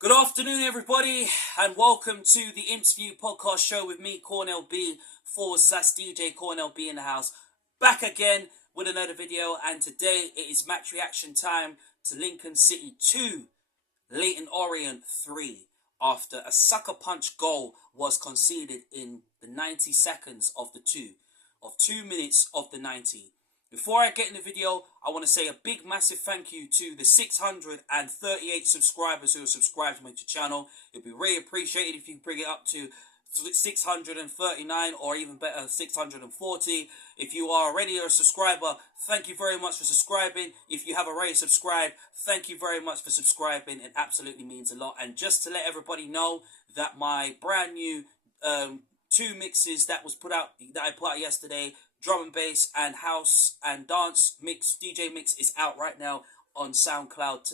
Good afternoon, everybody, and welcome to the Imps View podcast show with me, Cornell B, /DJ Cornell B in the house. Back again with another video, and today it is match reaction time to Lincoln City 2, Leyton Orient 3, after a sucker punch goal was conceded in the 90 seconds of 2 minutes of the 90. Before I get in the video, I want to say a big massive thank you to the 638 subscribers who have subscribed to my channel. It'd be really appreciated if you bring it up to 639 or even better 640. If you are already a subscriber, thank you very much for subscribing. If you have already subscribed, thank you very much for subscribing. It absolutely means a lot. And just to let everybody know that my brand new 2 mixes that I put out yesterday, drum and bass and house and dance mix, DJ mix, is out right now on SoundCloud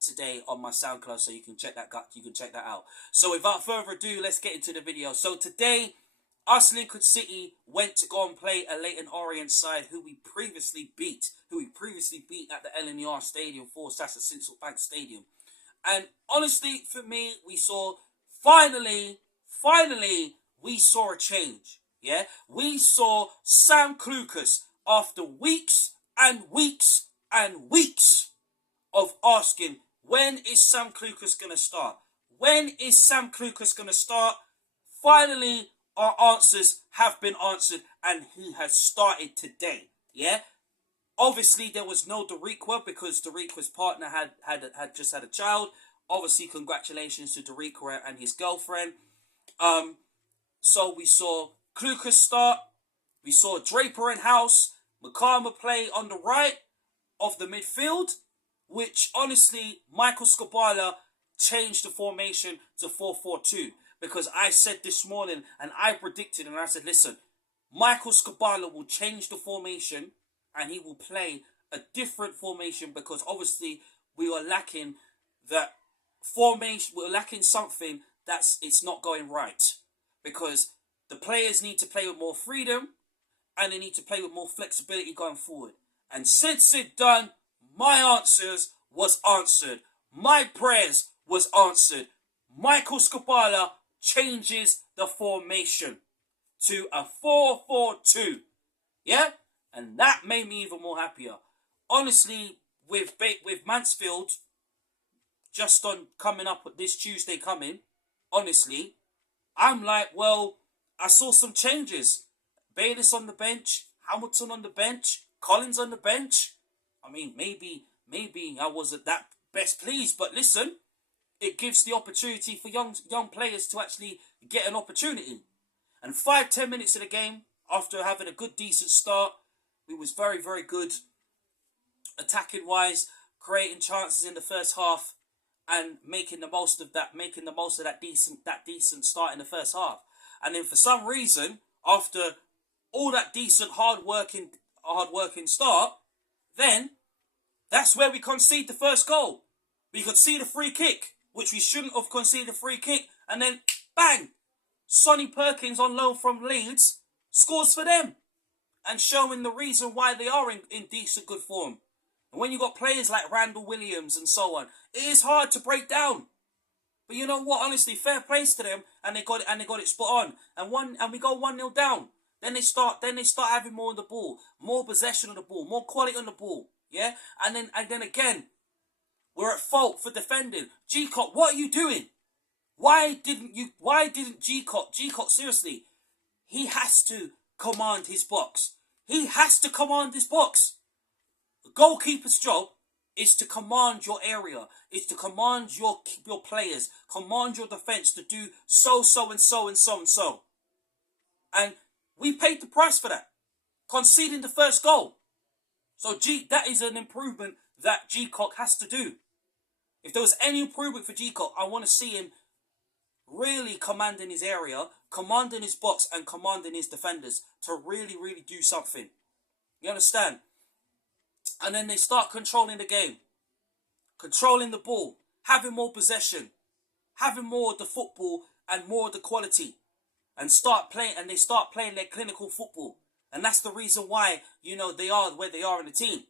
today on my SoundCloud, so you can check that out. So without further ado, let's get into the video. So today, us Lincoln City went to go and play a Leyton Orient side who we previously beat at the LNER Stadium for Sincil Bank Stadium. And honestly, for me, we saw finally we saw a change. Yeah, we saw Sam Clucas after weeks and weeks and weeks of asking, when is Sam Clucas going to start? When is Sam Clucas going to start? Finally, our answers have been answered and he has started today. Yeah, obviously there was no Dariqua because Dariqua's partner had just had a child. Obviously, congratulations to Dariqua and his girlfriend. So we saw Clucas start. We saw Draper and House. McCarmer play on the right of the midfield, which honestly, Michael Skubala changed the formation to 4-4-2, because I said this morning and I predicted and I said, listen, Michael Skubala will change the formation and he will play a different formation, because obviously we are lacking that formation. We're lacking something it's not going right, because the players need to play with more freedom and they need to play with more flexibility going forward. And since it done, my answers was answered. My prayers was answered. Michael Skubala changes the formation to a 4-4-2. Yeah? And that made me even more happier. Honestly, with Mansfield just on coming up this Tuesday coming, honestly, I'm like, well, I saw some changes. Bayliss on the bench, Hamilton on the bench, Collins on the bench. I mean, maybe I wasn't that best pleased, but listen, it gives the opportunity for young players to actually get an opportunity. And 5-10 minutes of the game, after having a good, decent start, we was very, very good attacking wise, creating chances in the first half, and making the most of that decent start in the first half. And then for some reason, after all that decent hard working start, then that's where we concede the first goal. We concede a free kick, which we shouldn't have conceded a free kick, and then bang, Sonny Perkins on loan from Leeds scores for them, and showing the reason why they are in decent good form. And when you got players like Randall Williams and so on, it is hard to break down. But you know what? Honestly, fair praise to them, and they got it spot on. And we go 1-0 down. Then they start having more on the ball, more possession on the ball, more quality on the ball. Yeah, and then again, we're at fault for defending. G-Cot, what are you doing? Why didn't G-Cot, seriously, he has to command his box. He has to command his box. The goalkeeper's job is to command your area, is to command your players, command your defence to do so and so. And we paid the price for that, conceding the first goal. So that is an improvement that G-Cock has to do. If there was any improvement for G-Cock, I want to see him really commanding his area, commanding his box, and commanding his defenders to really, really do something. You understand? And then they start controlling the game, controlling the ball, having more possession, having more of the football and more of the quality, and they start playing their clinical football. And that's the reason why, they are where they are in the team,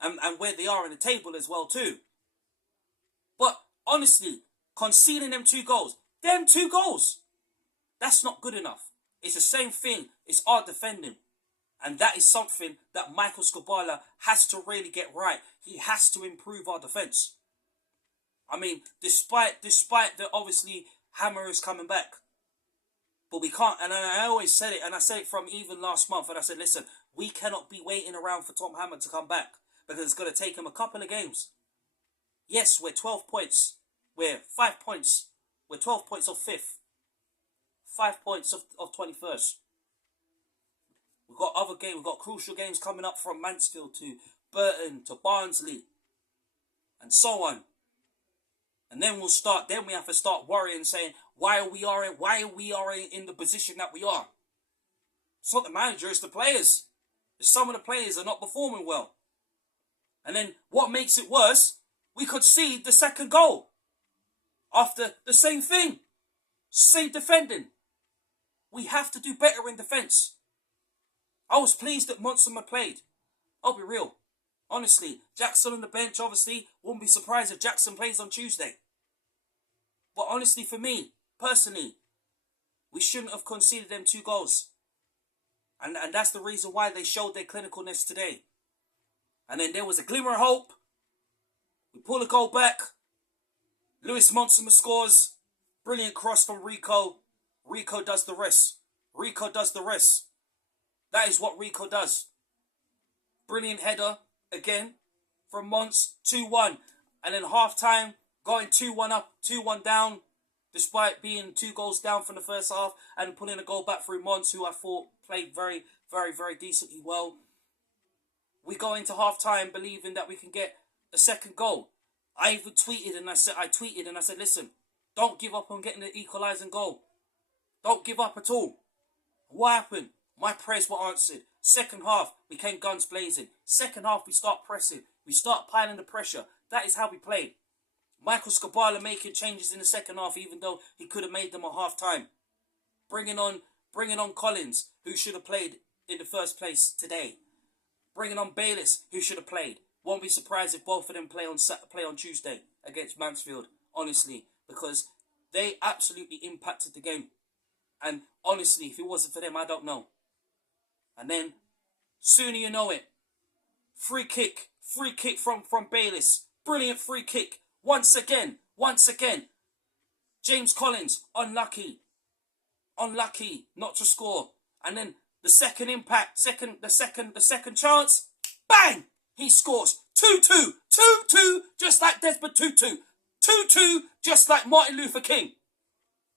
and where they are in the table as well too. But honestly, conceding them 2 goals. Them 2 goals. That's not good enough. It's the same thing. It's our defending. And that is something that Michael Skubala has to really get right. He has to improve our defence. I mean, despite the obviously Hammer is coming back. But we can't, and I always said it, and I said it from even last month, and I said, listen, we cannot be waiting around for Tom Hammer to come back, because it's going to take him a couple of games. Yes, we're 12 points. We're 5 points. We're 12 points off 5th. 5 points of 21st. We've got other games, we've got crucial games coming up from Mansfield to Burton to Barnsley, and so on. And then we have to start worrying, saying, why are we in the position that we are? It's not the manager, it's the players. Some of the players are not performing well. And then what makes it worse, we concede the second goal. After the same thing. Same defending. We have to do better in defence. I was pleased that Monsoma played. I'll be real. Honestly, Jackson on the bench, obviously, wouldn't be surprised if Jackson plays on Tuesday. But honestly, for me, personally, we shouldn't have conceded them 2 goals. And that's the reason why they showed their clinicalness today. And then there was a glimmer of hope. We pull a goal back. Lewis Monsoma scores. Brilliant cross from Rico. Rico does the rest. Rico does the rest. That is what Rico does. Brilliant header again from Mons. 2-1. And then half time, going 2-1 up, 2-1 down, despite being 2 goals down from the first half, and pulling a goal back through Mons, who I thought played very, very, very decently well. We go into half time believing that we can get a second goal. I even tweeted and I said, listen, don't give up on getting the equalising goal. Don't give up at all. What happened? My prayers were answered. Second half, we came guns blazing. Second half, we start pressing. We start piling the pressure. That is how we played. Michael Skubala making changes in the second half, even though he could have made them at half time. Bringing on Collins, who should have played in the first place today. Bringing on Bayliss, who should have played. Won't be surprised if both of them play on Tuesday against Mansfield, honestly, because they absolutely impacted the game. And honestly, if it wasn't for them, I don't know. And then, sooner you know it, free kick from Bayliss. Brilliant free kick. Once again. James Collins, unlucky not to score. And then the second impact, the second chance, bang! He scores. 2-2, just like Desmond Tutu. 2-2, just like Martin Luther King.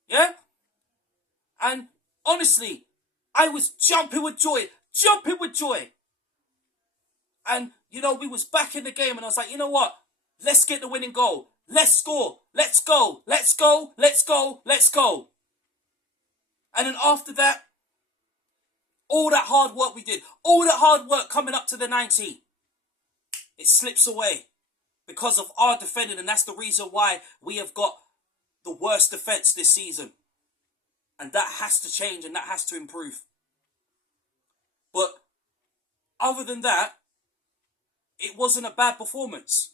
Yeah? And honestly, I was jumping with joy. And, we was back in the game, and I was like, you know what? Let's get the winning goal. Let's score. Let's go. And then after that, all that hard work we did, all that hard work coming up to the 90, it slips away because of our defending, and that's the reason why we have got the worst defence this season. And that has to change, and that has to improve. But other than that, it wasn't a bad performance.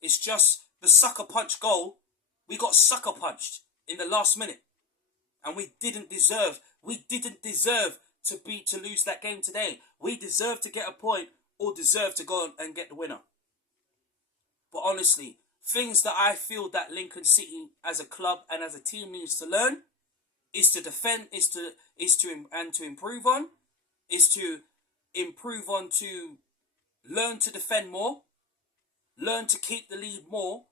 It's just the sucker punch goal. We got sucker punched in the last minute. And we didn't deserve to lose that game today. We deserve to get a point or deserve to go and get the winner. But honestly, things that I feel that Lincoln City as a club and as a team needs to learn is to defend, is to improve on, to learn to defend more, learn to keep the lead more,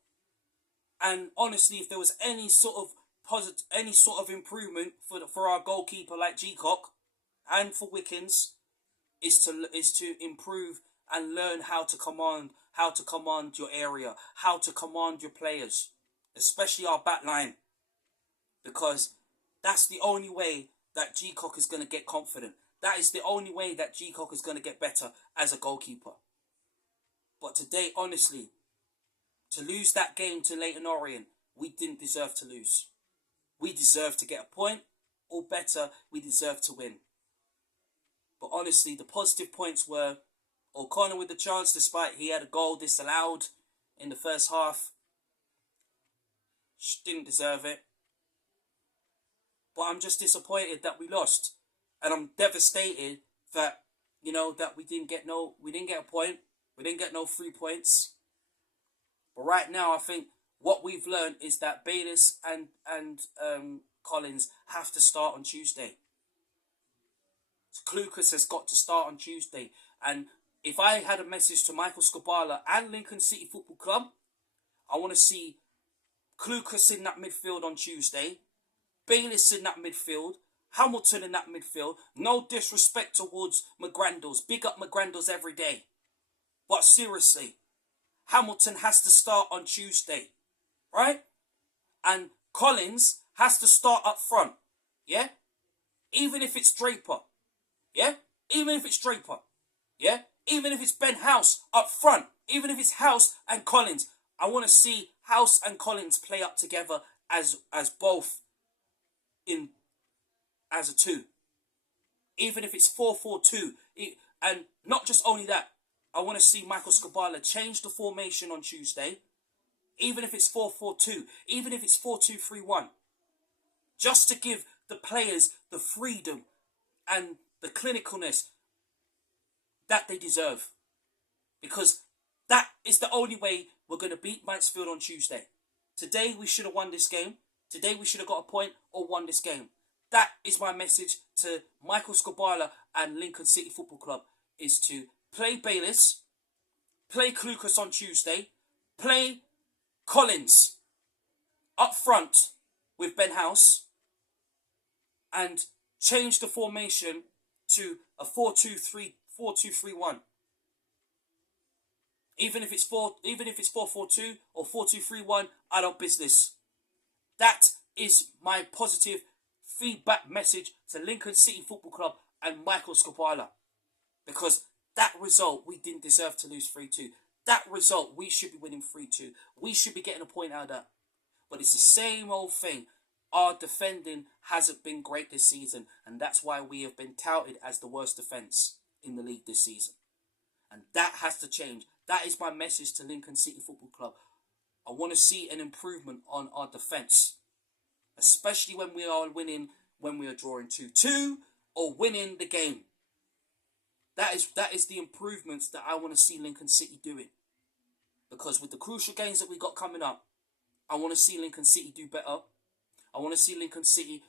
and honestly, if there was any sort of improvement for our goalkeeper like Gcock and for Wickens, is to improve and learn how to command your area, how to command your players, especially our back line, because that's the only way that Gcock is going to get confident. That is the only way that Gcock is going to get better as a goalkeeper. But today, honestly, to lose that game to Leyton Orient, we didn't deserve to lose. We deserved to get a point, or better, we deserved to win. But honestly, the positive points were O'Connor with the chance, despite he had a goal disallowed in the first half. Didn't deserve it. But I'm just disappointed that we lost. And I'm devastated that, you know, that we didn't get a point. We didn't get no 3 points. But right now, I think what we've learned is that Bayliss and Collins have to start on Tuesday. Clucas has got to start on Tuesday. And if I had a message to Michael Skubala and Lincoln City Football Club, I want to see Clucas in that midfield on Tuesday, Bayliss in that midfield, Hamilton in that midfield. No disrespect towards McGrandles. Big up McGrandles every day. But seriously, Hamilton has to start on Tuesday, right? And Collins has to start up front, yeah? Even if it's Draper, yeah? Even if it's Draper, yeah? Even if it's Ben House up front, even if it's House and Collins, I want to see House and Collins play up together as both as a two. Even if it's 4-4-2. And not just only that, I want to see Michael Skubala change the formation on Tuesday. Even if it's 4-4-2. Even if it's 4-2-3-1. Just to give the players the freedom and the clinicalness that they deserve. Because that is the only way we're going to beat Mansfield on Tuesday. Today we should have won this game. Today we should have got a point or won this game. That is my message to Michael Skubala and Lincoln City Football Club, is to play Bayliss, play Clucas on Tuesday, play Collins up front with Ben House, and change the formation to a 4-2-3-1. Even if it's 4-4-2 or 4-2-3-1, I don't business. That is my positive feedback message to Lincoln City Football Club and Michael Skubala. Because that result, we didn't deserve to lose 3-2. That result, we should be winning 3-2. We should be getting a point out of that. But it's the same old thing. Our defending hasn't been great this season. And that's why we have been touted as the worst defence in the league this season. And that has to change. That is my message to Lincoln City Football Club. I want to see an improvement on our defence. Especially when we are winning, when we are drawing 2-2 or winning the game. That is the improvements that I want to see Lincoln City doing. Because with the crucial games that we got coming up, I want to see Lincoln City do better. I want to see Lincoln City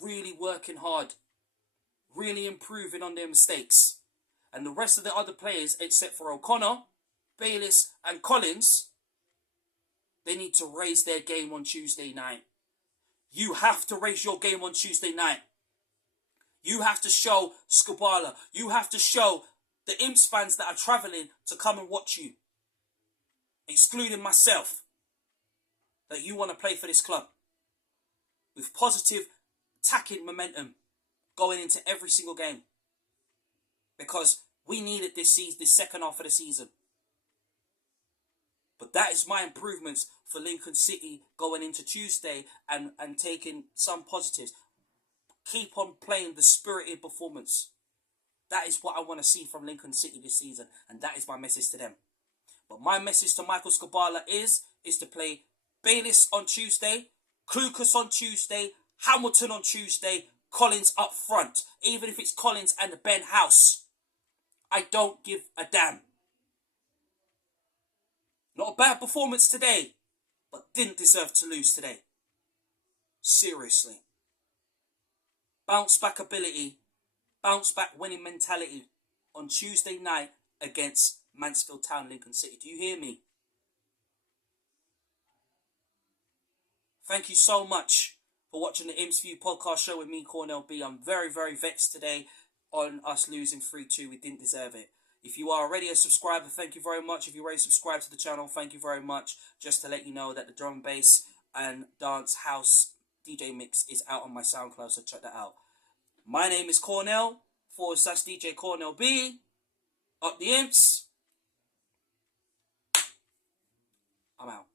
really working hard. Really improving on their mistakes. And the rest of the other players, except for O'Connor, Bayliss and Collins, they need to raise their game on Tuesday night. You have to raise your game on Tuesday night. You have to show Skubala. You have to show the Imps fans that are travelling to come and watch you, excluding myself, that you want to play for this club with positive attacking momentum going into every single game. Because we needed this second half of the season. But that is my improvements for Lincoln City going into Tuesday and taking some positives. Keep on playing the spirited performance. That is what I want to see from Lincoln City this season. And that is my message to them. But my message to Michael Skubala is to play Bayliss on Tuesday, Clucas on Tuesday, Hamilton on Tuesday, Collins up front. Even if it's Collins and Ben House. I don't give a damn. Not a bad performance today, but didn't deserve to lose today. Seriously. Bounce back ability, bounce back winning mentality on Tuesday night against Mansfield Town, Lincoln City. Do you hear me? Thank you so much for watching the Imps View podcast show with me, Cornell B. I'm very, very vexed today on us losing 3-2. We didn't deserve it. If you are already a subscriber, thank you very much. If you're already subscribed to the channel, thank you very much. Just to let you know that the drum and bass and dance house DJ mix is out on my SoundCloud, so check that out. My name is Cornell, /DJ Cornell B. Up the Imps. I'm out.